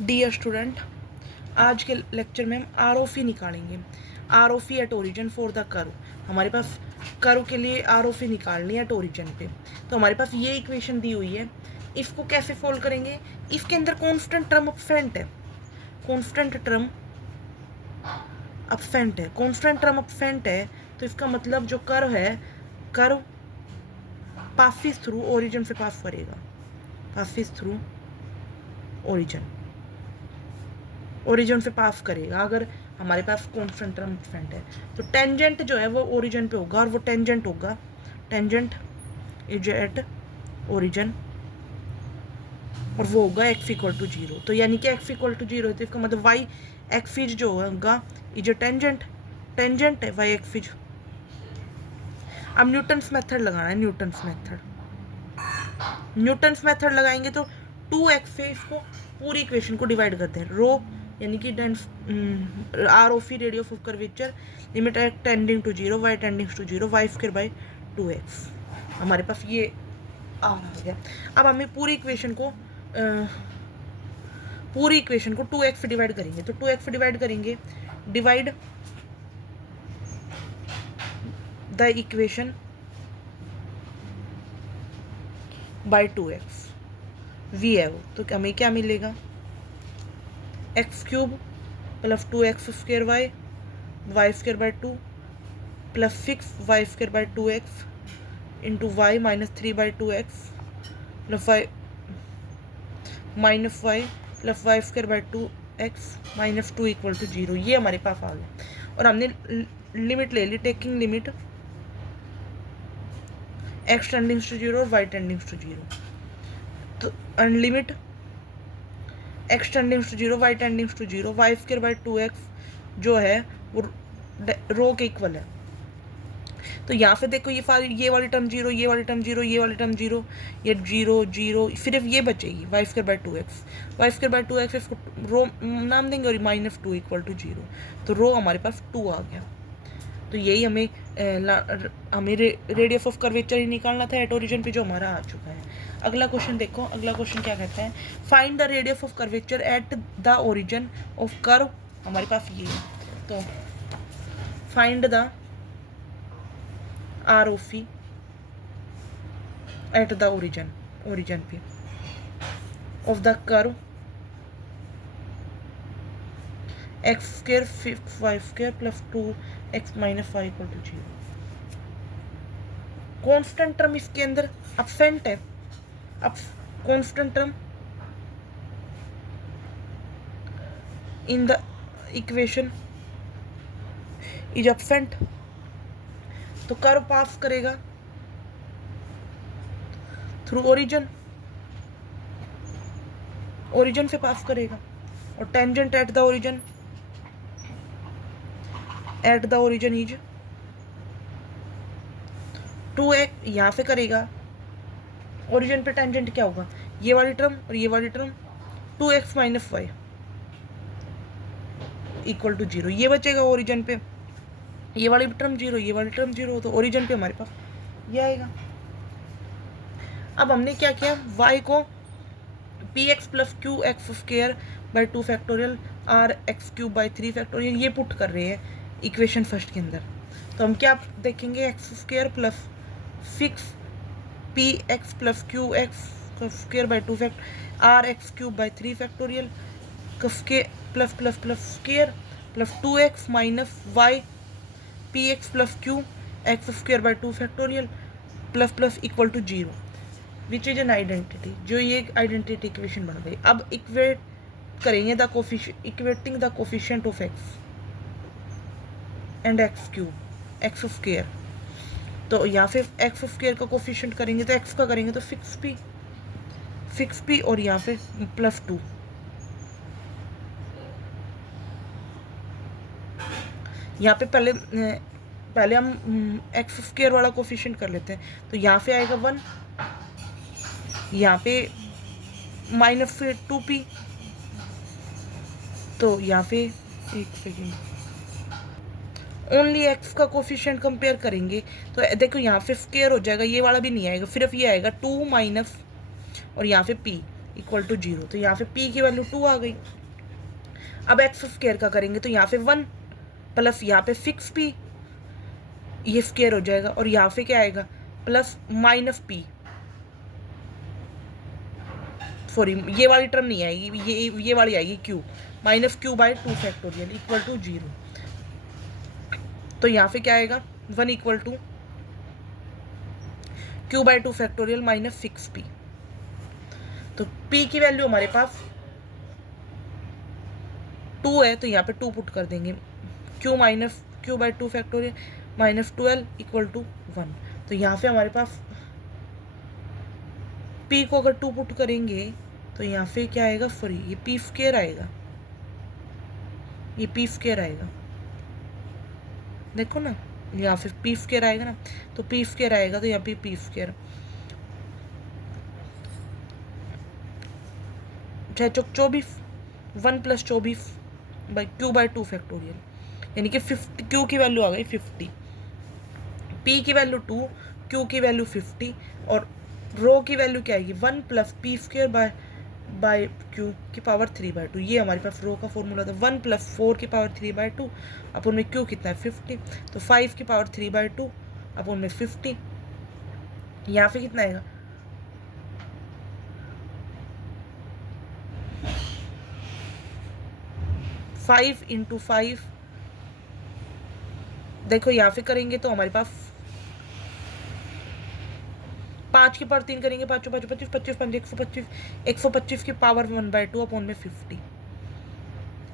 Dear student, आज के lecture में हम आर ओ फी निकालेंगे। आर ओ फी at origin for the curve. हमारे पास कर्व के लिए आर ओ फी निकालनी है एट ओरिजिन पे। तो हमारे पास ये इक्वेशन दी हुई है। इफ को कैसे सोल्व करेंगे? इफ के अंदर कॉन्स्टेंट टर्म अपसेंट है, कॉन्स्टेंट टर्म अपसेंट है, कॉन्स्टेंट टर्म अपसेंट है। तो इसका मतलब जो कर्व है, कर्व पासिस थ्रू ओरिजिन से पास करेगा, पासिस थ्रू ओरिजिन, ओरिजिन से पास करेगा अगर हमारे पास कॉन्स्टेंट टर्म अपसेंट है। तो टेंजेंट जो है वो ओरिजिन पे होगा और वो टेंजेंट होगा, टेंजेंट इज एट ओरिजिन, और वो होगा एक्स इक्वल टू जीरो। तो यानी कि एक्स इक्वल टू जीरो, तो इसका मतलब वाई एक्सिज जो होगा इज टेंजेंट, टेंजेंट है वाई एक्सिज। अब न्यूटन्स मेथड लगाना है, न्यूटन्स मेथड, न्यूटन्स मेथड लगाएंगे तो 2x से इसको पूरी इक्वेशन को डिवाइड करते हैं। रो यानी कि आर ओ फी radius of curvature limit x tending to zero, y tending to zero, y square by 2x। हमारे पास ये आ गया। अब हमें पूरी इक्वेशन को 2x से डिवाइड करेंगे। तो 2x से डिवाइड करेंगे, divide the equation by 2x, वी है वो। तो हमें क्या मिलेगा? X cube plus 2x square y, y square by 2 plus 6 y square by 2x into y minus 3 by 2x plus y minus y plus y square by 2x minus 2 equal to zero. ये हमारे पास आ गया। और हमने limit ले ली, taking limit x tending to zero और वाई टेंडिंग टू जीरो। तो limit x tending to zero, y tending to zero, y square by 2x जो है वो रो के इक्वल है। तो यहाँ पे देखो ये वाली टर्म जीरो, ये वाली टर्म जीरो, ये वाली टर्म जीरो, ये जीरो जीरो, सिर्फ ये बचेगी y square by 2x, y square by 2x इसको रो नाम देंगे और माइनस 2 इक्वल टू जीरो। तो रो हमारे पास 2 आ गया। तो यही हमें रेडियस ऑफ कर्वेचर ही निकालना था एट ओरिजिन पे, जो हमारा आ चुका है। अगला क्वेश्चन देखो, अगला क्वेश्चन क्या कहता है? Find the radius of curvature at the origin of curve. हमारे पास ये है, तो find the R O fee at the origin, origin पे of the curve x square fix y square plus 2x minus y equal to zero. Constant term इसके अंदर absent है, अब constant term in the equation is absent. तो curve pass करेगा through origin, origin से pass करेगा, और tangent at the origin, eight the origin is 2x यहाँ से करेगा। ओरिजिन पे टेंजेंट क्या होगा? ये वाली टर्म और ये वाली term, 2x minus y equal to zero. ये बचेगा ओरिजिन पे, ये वाली टर्म जीरो, ये वाली टर्म जीरो, तो ओरिजिन पे हमारे पास ये आएगा। अब हमने क्या किया? y को p x plus q x square by 2 factorial r x cube by 3 factorial ये पुट कर रहे हैं इक्वेशन फर्स्ट के अंदर। तो हम क्या देखेंगे? X square plus 6 p x plus q x square by 2 fact r x cube by 3 factorial plus plus plus square plus 2x minus y p x plus q x square by 2 factorial plus plus equal to zero, which is an identity. जो ये identity equation बन गई। अब equate करेंगे the coefficient, equating the coefficient of x and x cube x square. तो यहाँ पे x square का कोफिशिएंट करेंगे तो एक्स का करेंगे तो 6p और यहाँ पे प्लस 2। यहाँ पे पहले हम एक्स स्क्र वाला कोफिशिएंट कर लेते हैं। तो यहाँ पे आएगा 1, यहाँ पे माइनस 2p, तो यहाँ पे एक सेकेंड ओनली एक्स का कोफिशिएंट कंपेयर करेंगे। तो देखो यहाँ पे स्क्वायर हो जाएगा, ये वाला भी नहीं आएगा, सिर्फ ये आएगा 2 माइनस और यहाँ पे p इक्वल टू 0। तो यहाँ पे p की वैल्यू 2 आ गई। अब एक्स स्क्वायर का करेंगे तो यहाँ पे 1 प्लस यहाँ पे फिक्स p, ये स्क्वायर हो जाएगा, और यहाँ पे क्या आएगा प्लस माइनस p, सॉरी ये वाली टर्म नहीं आएगी, ये वाली आएगी q, minus q by 2 factorial equal to 0। तो यहाँ पे क्या आएगा 1 equal to q by 2 factorial minus 6p। तो p की वैल्यू हमारे पास 2 है, तो यहाँ पे 2 पुट कर देंगे, q minus q by 2 factorial minus 12 equal to 1। तो यहाँ पे हमारे पास p को अगर 2 पुट करेंगे तो यहाँ पे क्या आएगा, सॉरी ये p स्क्वायर आएगा, ये p स्क्वायर आएगा, देखो ना यहाँ पे p स्क्वायर आएगा ना, तो p स्क्वायर आएगा, तो यहाँ पे p स्क्वायर चाहे 24 1 plus 24 by q by 2 factorial, यानी कि 50, q की वैल्यू आ गई 50, p की वैल्यू 2, q की वैल्यू 50, और रो की वैल्यू क्या आएगी 1 plus p square by q की पावर 3/2। ये हमारे पास रो का फॉर्मूला था, 1 प्लस 4 की पावर 3/2 अपन में q कितना है 50, तो 5 की पावर 3/2 अपन में 50, यहाँ पे कितना आएगा 5 इंटू 5, देखो यहाँ पे करेंगे तो हमारे पास 5 की पावर 3 करेंगे, 5 5 25 25 5 125, 125 की पावर 1/2 अपॉन में 50,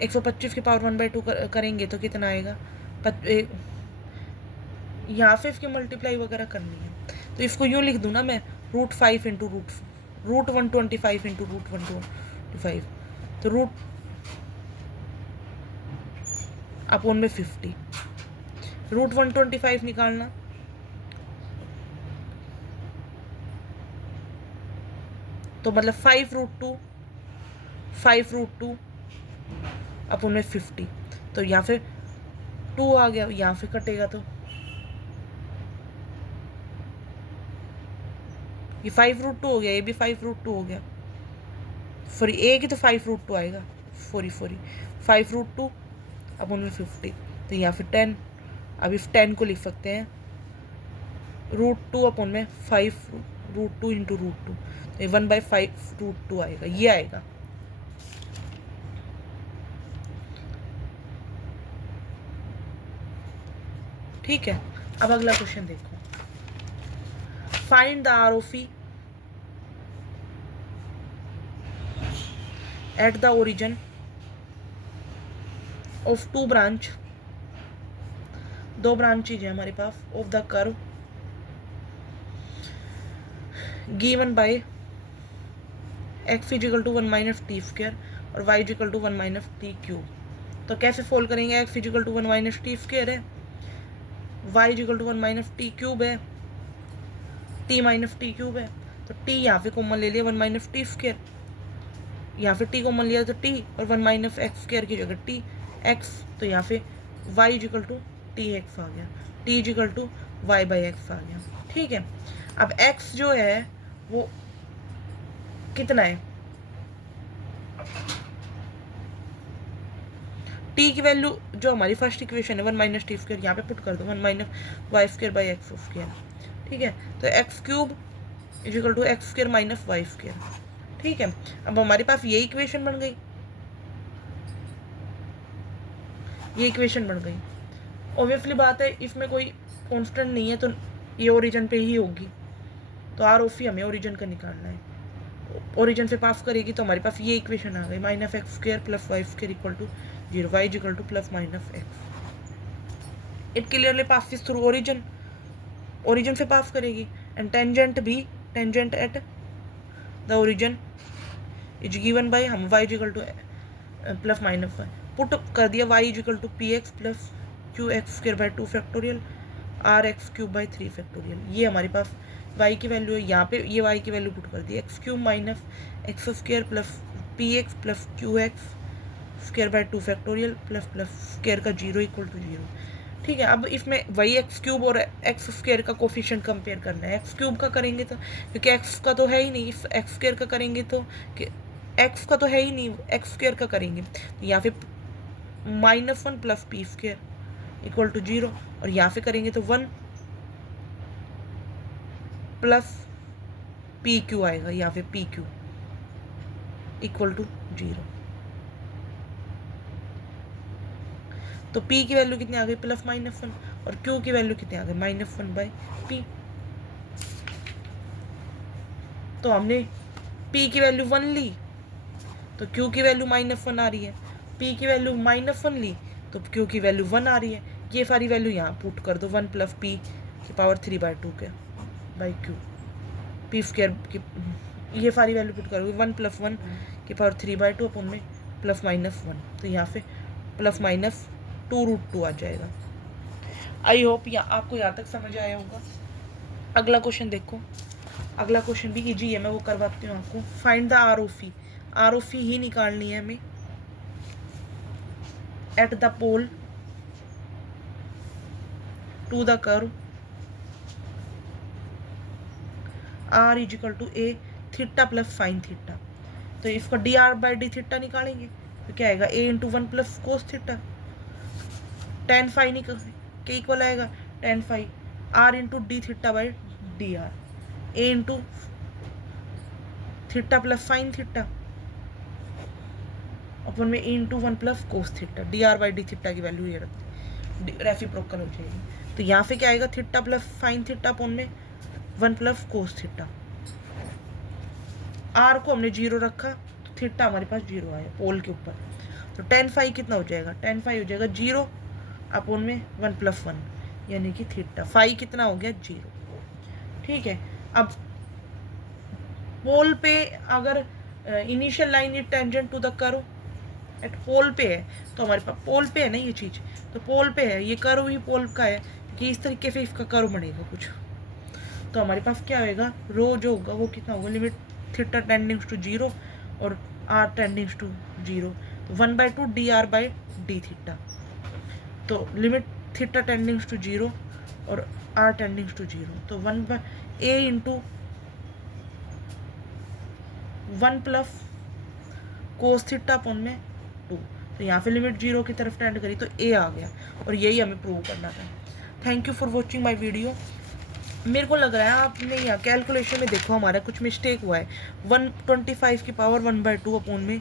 125 की पावर 1/2 करेंगे तो कितना आएगा, यहाँ पे इसकी मल्टीप्लाई वगैरह करनी है, तो इसको यूँ लिख दूँ ना मैं, √5 इंटू रूट 125 इंटू √125, तो रूट अपॉन में 50, √125 निकालना, तो मतलब 5√2 अपॉन में 50, तो यहाँ पे 2 आ गया, यहाँ से कटेगा तो ये 5√2 हो गया, ये भी 5√2 हो गया, सॉरी एक ही तो 5√2 आएगा, सॉरी 5√2 अपॉन में 50, तो यहाँ फिर 10, अब इस 10 को लिख सकते हैं √2 अपॉन में 5√2 इंटू √2, तो ये 1/5√2 आएगा, ये आएगा। ठीक है, अब अगला क्वेश्चन देखो, find the ROC at the origin of 2 branch, 2 branches है हमारे पास of the curve given by x equal to 1 minus t square और y equal to 1 minus t cube. तो कैसे सोल्व करेंगे, x equal to 1 minus t square है, y equal to 1 minus t cube है, t minus t cube है, तो t यहाँ पे कॉमन ले लिया 1 माइनस टी स्क्वायर, यहाँ पे t कॉमन लिया तो t, और 1 माइनस एक्स स्क्वायर की जगह t x, तो यहाँ पे y equal to t x आ गया, t equal to y by x आ गया। ठीक है, अब x जो है वो कितना है, t की वैल्यू जो हमारी फर्स्ट इक्वेशन है 1 माइनस टी स्क्वायर, यहाँ पे पुट कर दो 1 minus y square by x square. ठीक है, तो x cube equal to x square minus y square. ठीक है, अब हमारे पास ये इक्वेशन बन गई, ये इक्वेशन बन गई। ऑब्वियसली बात है इसमें कोई कांस्टेंट नहीं है, तो ये ओरिजिन पे ही होगी, तो ROC हमें ओरिजिन का निकालना है, ओरिजिन से पास करेगी तो हमारे पास ये इक्वेशन आ गई, minus x square plus y square equal to 0, y equal to plus minus x. It clearly passes through origin, origin से पास करेगी, एंड टेंजेंट भी, tangent at the origin is given by, हम y equal to plus minus y put कर दिया, y equal to p x plus q x square by 2 factorial r x cube by 3 factorial. ये हमारे पास y की value है, यहाँ पे ये y की वैल्यू पुट कर दी, x cube minus x square plus p x plus q x square by 2 factorial plus plus square का 0 इक्वल टू 0, ठीक है, अब इसमें वही एक्स क्यूब और एक्स स्क्वायर का कोफिशिएंट कंपेयर करना है। एक्स क्यूब का करेंगे तो, क्योंकि एक्स का तो है ही नहीं, इस एक्स स्क्वायर का करेंगे तो कि एक्स का तो है ही नहीं, एक्स स्क्वायर का करेंगे तो यहाँ पे -1 plus p square equal to 0, और यहाँ पे करेंगे तो 1 प्लस पी क्यू आएगा, यहाँ पे पी क्यू इक्वल टू 0। तो p की वैल्यू कितनी आ गई, +-1, और q की वैल्यू कितनी आ गई, -1/p। तो हमने p की वैल्यू 1 ली तो q की वैल्यू -1 आ रही है, p की वैल्यू -1 ली तो q की वैल्यू 1 आ रही है। ये सारी वैल्यू यहाँ पुट कर दो, 1 + p की पावर 3/2 के बाई q, p स्क्वायर की ये सारी वैल्यू पुट करोगे, 1 + 1 की पावर 3/2 अपन में +-1, तो यहाँ पे +-2√2 आ जाएगा। आई होप आपको यहाँ तक समझ आया होगा। अगला क्वेश्चन देखो, अगला क्वेश्चन भी इजी है, मैं वो करवाती हूँ आपको। फाइंड द आरओसी, आरओसी ही निकालनी है हमें at the pole to the curve r = a theta plus sine theta. तो इसका dr/d निकालेंगे तो क्या आएगा, a × 1 + cos theta, tan phi के इक्वल आएगा, tan phi r × d/dr, a × theta plus sine theta अपन में a × 1 + cos थीटा, dr/d की वैल्यू ये रखते, रेसिप्रोकल हो जाएगी। तो यहाँ पे क्या आएगा, थीटा प्लस साइन थीटा अपन में 1 + cos थीटा। r को हमने 0 रखा तो थीटा हमारे पास 0 आया पोल के ऊपर, तो tan फाई कितना हो जाएगा, tan फाई हो जाएगा 0 अपन में 1 + 1, यानी कि थीटा फाई कितना हो गया 0। ठीक है, अब पोल पे अगर initial line is tangent to the curve at pole पे है, तो हमारे पास पोल पे है ना ये चीज़, तो पोल पे है, ये कर्व ही पोल का है कि इस तरीके से इसका कर्व बनेगा कुछ। तो हमारे पास क्या होएगा, रो जो होगा वो कितना होगा, लिमिट थीटा टेंडिंग्स टू 0 और r टेंडिंग्स टू 0, तो 1/2 dr/d। तो लिमिट थीटा टेंडिंग्स टू 0 और r टेंडिंग्स टू 0, तो 1/a × 1 + cos थीटा अपन में 2, तो यहाँ पे लिमिट 0 की तरफ टेंड करी तो a आ गया, और यही हमें प्रूव करना था। Thank you for watching my video. मेरे को लग रहा है आपने यहाँ कैलकुलेशन में देखो हमारा कुछ मिस्टेक हुआ है, 125 की पावर 1/2 अपन में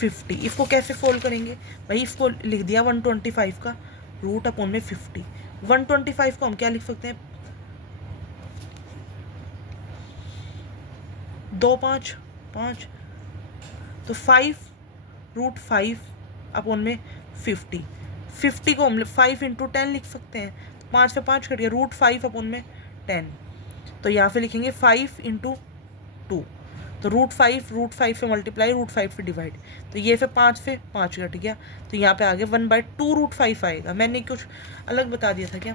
50, इसको कैसे सोल्व करेंगे भाई, इसको लिख दिया 125 का रूट अपन में 50। 125 को हम क्या लिख सकते हैं, 2 5 5, तो 5√5 अपन में 50 को हम 5 × 10 लिख सकते हैं, 5 से 5 कट गया, √5 अपन में 10, तो यहाँ पे लिखेंगे 5 × 2, तो √5 से मल्टीप्लाई, √5 से डिवाइड, तो ये फिर 5 से 5 कट गया, तो यहाँ पे आगे 1/2 √5 आएगा। मैंने कुछ अलग बता दिया था क्या,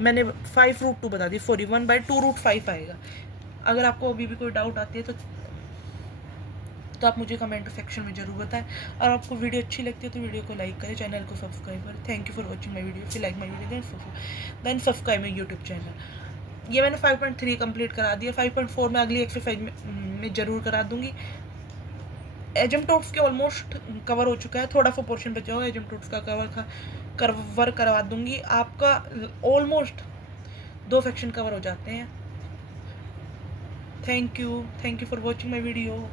मैंने 5√2 बता दिया, सॉरी 1/2 √5 आएगा। अगर आपको अभी भी कोई डाउट आती है तो आप मुझे कमेंट सेक्शन में जरूर बताएं, और आपको वीडियो अच्छी लगती है तो वीडियो को लाइक करें, चैनल को सब्सक्राइब करें। Thank you for watching my video. If you like my video then subscribe my YouTube channel. ये मैंने 5.3 कंप्लीट करा दिया, 5.4 में अगली एक्सरसाइज में ज़रूर करा दूंगी। एजम्प्टोट्स के ऑलमोस्ट कवर हो चुका है, थोड़ा सा पोर्शन बचा हुआ है, एजम्प्टोट्स का कवर करवा दूंगी, आपका ऑलमोस्ट 2 सेक्शन कवर हो जाते हैं। Thank you for watching my video.